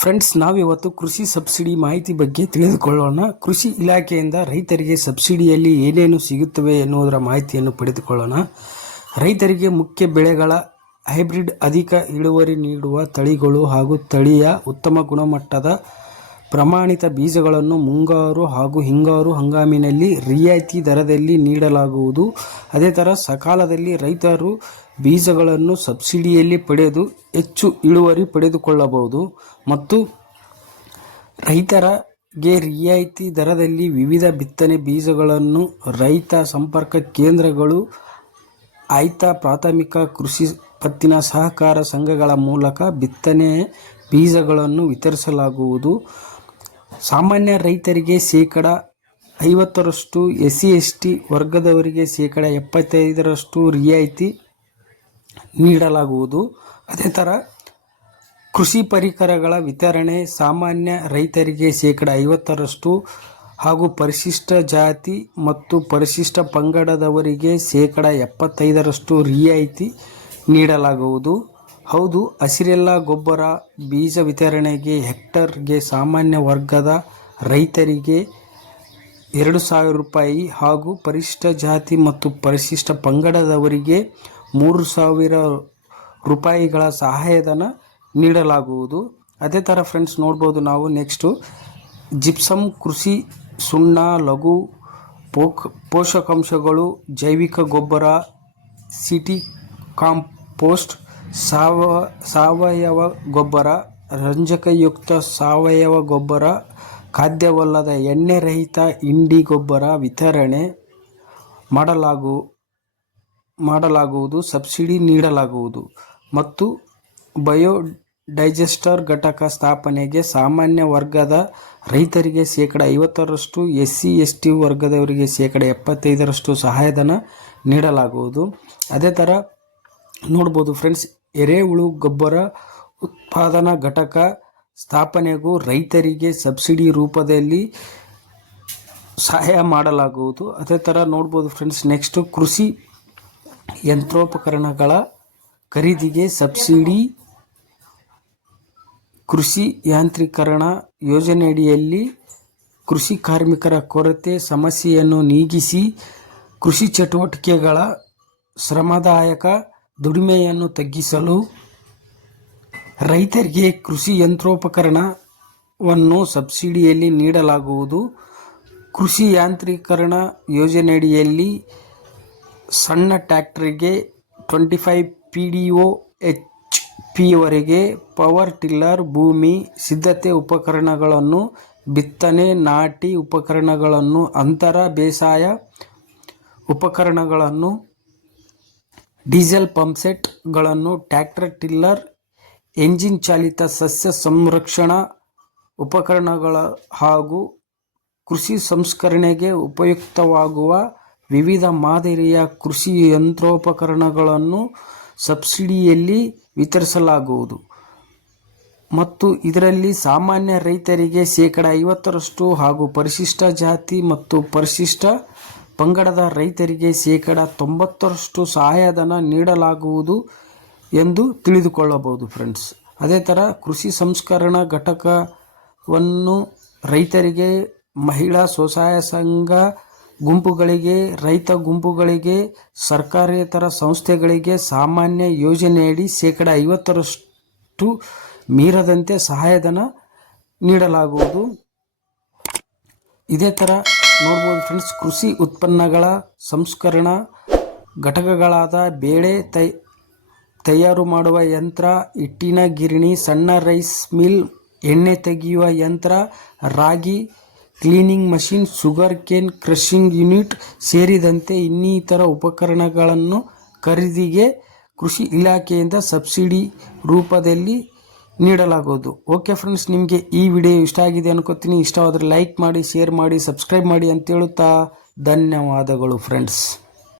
Friends, ನಾವಿವತ್ತು ಕೃಷಿ subsidy ಮಾಹಿತಿ ಬಗ್ಗೆ ತಿಳಿದುಕೊಳ್ಳೋಣ. ಕೃಷಿ ಇಲಾಖೆಯಿಂದ ರೈತರಿಗೆ ಸಬ್ಸಿಡಿಯಲ್ಲಿ ಏನೇನು ಸಿಗುತ್ತವೆ ಎನ್ನುವುದರ ಮಾಹಿತಿಯನ್ನು ಪಡೆದುಕೊಳ್ಳೋಣ. ರೈತರಿಗೆ ಮುಖ್ಯ ಬೆಳೆಗಳ ಹೈಬ್ರಿಡ್, ಅಧಿಕ ಇಳುವರಿ ನೀಡುವ ತಳಿಗಳು ಹಾಗೂ ತಳಿಯ ಉತ್ತಮ ಗುಣಮಟ್ಟದ ಪ್ರಮಾಣಿತ ಬೀಜಗಳನ್ನು ಮುಂಗಾರು ಹಾಗೂ ಹಿಂಗಾರು ಹಂಗಾಮಿನಲ್ಲಿ ರಿಯಾಯಿತಿ ದರದಲ್ಲಿ ನೀಡಲಾಗುವುದು. ಅದೇ ಥರ ಸಕಾಲದಲ್ಲಿ ರೈತರು ಬೀಜಗಳನ್ನು ಸಬ್ಸಿಡಿಯಲ್ಲಿ ಪಡೆದು ಹೆಚ್ಚು ಇಳುವರಿ ಪಡೆದುಕೊಳ್ಳಬಹುದು. ಮತ್ತು ರೈತರಿಗೆ ರಿಯಾಯಿತಿ ದರದಲ್ಲಿ ವಿವಿಧ ಬಿತ್ತನೆ ಬೀಜಗಳನ್ನು ರೈತ ಸಂಪರ್ಕ ಕೇಂದ್ರಗಳು, ಆಯ್ದ ಪ್ರಾಥಮಿಕ ಕೃಷಿ ಪತ್ತಿನ ಸಹಕಾರ ಸಂಘಗಳ ಮೂಲಕ ಬಿತ್ತನೆ ಬೀಜಗಳನ್ನು ವಿತರಿಸಲಾಗುವುದು. ಸಾಮಾನ್ಯ ರೈತರಿಗೆ ಶೇಕಡ 50%, SC/ST ವರ್ಗದವರಿಗೆ ಶೇಕಡ 75% ರಿಯಾಯಿತಿ ನೀಡಲಾಗುವುದು. ಅದೇ ಥರ ಕೃಷಿ ಪರಿಕರಗಳ ವಿತರಣೆ ಸಾಮಾನ್ಯ ರೈತರಿಗೆ ಶೇಕಡ 50% ಹಾಗೂ ಪರಿಶಿಷ್ಟ ಜಾತಿ ಮತ್ತು ಪರಿಶಿಷ್ಟ ಪಂಗಡದವರಿಗೆ ಶೇಕಡ 75% ರಿಯಾಯಿತಿ ನೀಡಲಾಗುವುದು. ಹೌದು, ಹಸಿರೆಲೆ ಗೊಬ್ಬರ ಬೀಜ ವಿತರಣೆಗೆ ಹೆಕ್ಟರ್ಗೆ ಸಾಮಾನ್ಯ ವರ್ಗದ ರೈತರಿಗೆ ₹2,000 ಹಾಗೂ ಪರಿಶಿಷ್ಟ ಜಾತಿ ಮತ್ತು ಪರಿಶಿಷ್ಟ ಪಂಗಡದವರಿಗೆ ₹3,000 ಸಹಾಯಧನ ನೀಡಲಾಗುವುದು. ಅದೇ ಥರ ಫ್ರೆಂಡ್ಸ್ ನೋಡ್ಬೋದು ನಾವು ನೆಕ್ಸ್ಟು ಜಿಪ್ಸಮ್, ಕೃಷಿ ಸುಣ್ಣ, ಲಘು ಪೋಷಕಾಂಶಗಳು, ಜೈವಿಕ ಗೊಬ್ಬರ, ಸಿಟಿ ಕಾಂಪೋಸ್ಟ್, ಸಾವಯವ ಗೊಬ್ಬರ, ರಂಜಕಯುಕ್ತ ಸಾವಯವ ಗೊಬ್ಬರ, ಖಾದ್ಯವಲ್ಲದ ಎಣ್ಣೆ ರಹಿತ ಹಿಂಡಿ ಗೊಬ್ಬರ ವಿತರಣೆ ಮಾಡಲಾಗುವುದು, ಸಬ್ಸಿಡಿ ನೀಡಲಾಗುವುದು. ಮತ್ತು ಬಯೋಡೈಜೆಸ್ಟರ್ ಘಟಕ ಸ್ಥಾಪನೆಗೆ ಸಾಮಾನ್ಯ ವರ್ಗದ ರೈತರಿಗೆ ಶೇಕಡ 50%, SC/ST ವರ್ಗದವರಿಗೆ ಶೇಕಡ 75% ಸಹಾಯಧನ ನೀಡಲಾಗುವುದು. ಅದೇ ಥರ ನೋಡ್ಬೋದು ಫ್ರೆಂಡ್ಸ್, ಎರೆಹುಳು ಗೊಬ್ಬರ ಉತ್ಪಾದನಾ ಘಟಕ ಸ್ಥಾಪನೆಗೂ ರೈತರಿಗೆ ಸಬ್ಸಿಡಿ ರೂಪದಲ್ಲಿ ಸಹಾಯ ಮಾಡಲಾಗುವುದು. ಅದೇ ಥರ ನೋಡ್ಬೋದು ಫ್ರೆಂಡ್ಸ್ ನೆಕ್ಸ್ಟು ಕೃಷಿ ಯಂತ್ರೋಪಕರಣಗಳ ಖರೀದಿಗೆ ಸಬ್ಸಿಡಿ. ಕೃಷಿ ಯಾಂತ್ರೀಕರಣ ಯೋಜನೆಯಡಿಯಲ್ಲಿ ಕೃಷಿ ಕಾರ್ಮಿಕರ ಕೊರತೆ ಸಮಸ್ಯೆಯನ್ನು ನೀಗಿಸಿ ಕೃಷಿ ಚಟುವಟಿಕೆಗಳ ಶ್ರಮದಾಯಕ ದುಡಿಮೆಯನ್ನು ತಗ್ಗಿಸಲು ರೈತರಿಗೆ ಕೃಷಿ ಯಂತ್ರೋಪಕರಣವನ್ನು ಸಬ್ಸಿಡಿಯಲ್ಲಿ ನೀಡಲಾಗುವುದು. ಕೃಷಿ ಯಾಂತ್ರೀಕರಣ ಯೋಜನೆಯಡಿಯಲ್ಲಿ ಸಣ್ಣ ಟ್ರ್ಯಾಕ್ಟರ್ಗೆ 25 PDO HP ಪವರ್ ಟಿಲ್ಲರ್, ಭೂಮಿ ಸಿದ್ಧತೆ ಉಪಕರಣಗಳನ್ನು, ಬಿತ್ತನೆ ನಾಟಿ ಉಪಕರಣಗಳನ್ನು, ಅಂತರ ಬೇಸಾಯ ಉಪಕರಣಗಳನ್ನು, ಡೀಸೆಲ್ ಪಂಪ್ಸೆಟ್ಗಳನ್ನು, ಟ್ರ್ಯಾಕ್ಟರ್ ಟಿಲ್ಲರ್, ಎಂಜಿನ್ ಚಾಲಿತ ಸಸ್ಯ ಸಂರಕ್ಷಣಾ ಉಪಕರಣಗಳು ಹಾಗೂ ಕೃಷಿ ಸಂಸ್ಕರಣೆಗೆ ಉಪಯುಕ್ತವಾಗುವ ವಿವಿಧ ಮಾದರಿಯ ಕೃಷಿ ಯಂತ್ರೋಪಕರಣಗಳನ್ನು ಸಬ್ಸಿಡಿಯಲ್ಲಿ ವಿತರಿಸಲಾಗುವುದು. ಮತ್ತು ಇದರಲ್ಲಿ ಸಾಮಾನ್ಯ ರೈತರಿಗೆ ಶೇಕಡ 50% ಹಾಗೂ ಪರಿಶಿಷ್ಟ ಜಾತಿ ಮತ್ತು ಪರಿಶಿಷ್ಟ ಪಂಗಡದ ರೈತರಿಗೆ ಶೇಕಡ 90% ಸಹಾಯಧನ ನೀಡಲಾಗುವುದು ಎಂದು ತಿಳಿದುಕೊಳ್ಳಬಹುದು ಫ್ರೆಂಡ್ಸ್. ಅದೇ ಥರ ಕೃಷಿ ಸಂಸ್ಕರಣಾ ಘಟಕವನ್ನು ರೈತರಿಗೆ, ಮಹಿಳಾ ಸ್ವಸಹಾಯ ಸಂಘ ಗುಂಪುಗಳಿಗೆ, ರೈತ ಗುಂಪುಗಳಿಗೆ, ಸರ್ಕಾರೇತರ ಸಂಸ್ಥೆಗಳಿಗೆ ಸಾಮಾನ್ಯ ಯೋಜನೆಯಡಿ ಶೇಕಡ 50% ಮೀರದಂತೆ ಸಹಾಯಧನ ನೀಡಲಾಗುವುದು. ಇದೇ ಥರ ನೋಡ್ಬೋದು ಫ್ರೆಂಡ್ಸ್, ಕೃಷಿ ಉತ್ಪನ್ನಗಳ ಸಂಸ್ಕರಣಾ ಘಟಕಗಳಾದ ಬೇಳೆ ತಯಾರು ಮಾಡುವ ಯಂತ್ರ, ಹಿಟ್ಟಿನ ಗಿರಣಿ, ಸಣ್ಣ ರೈಸ್ ಮಿಲ್, ಎಣ್ಣೆ ತೆಗೆಯುವ ಯಂತ್ರ, ರಾಗಿ cleaning machine, sugar cane crushing unit ಸೇರಿದಂತೆ ಇನ್ನಿತರ ಉಪಕರಣಗಳನ್ನು ಖರೀದಿಗೆ ಕೃಷಿ ಇಲಾಖೆಯಿಂದ ಸಬ್ಸಿಡಿ ರೂಪದಲ್ಲಿ ನೀಡಲಾಗುವುದು. ಓಕೆ ಫ್ರೆಂಡ್ಸ್, ನಿಮಗೆ ಈ ವಿಡಿಯೋ ಇಷ್ಟ ಆಗಿದೆ ಅನ್ಕೋತೀನಿ. ಇಷ್ಟವಾದರೆ ಲೈಕ್ ಮಾಡಿ, ಶೇರ್ ಮಾಡಿ, ಸಬ್ಸ್ಕ್ರೈಬ್ ಮಾಡಿ ಅಂತ ಹೇಳುತ್ತಾ ಧನ್ಯವಾದಗಳು ಫ್ರೆಂಡ್ಸ್.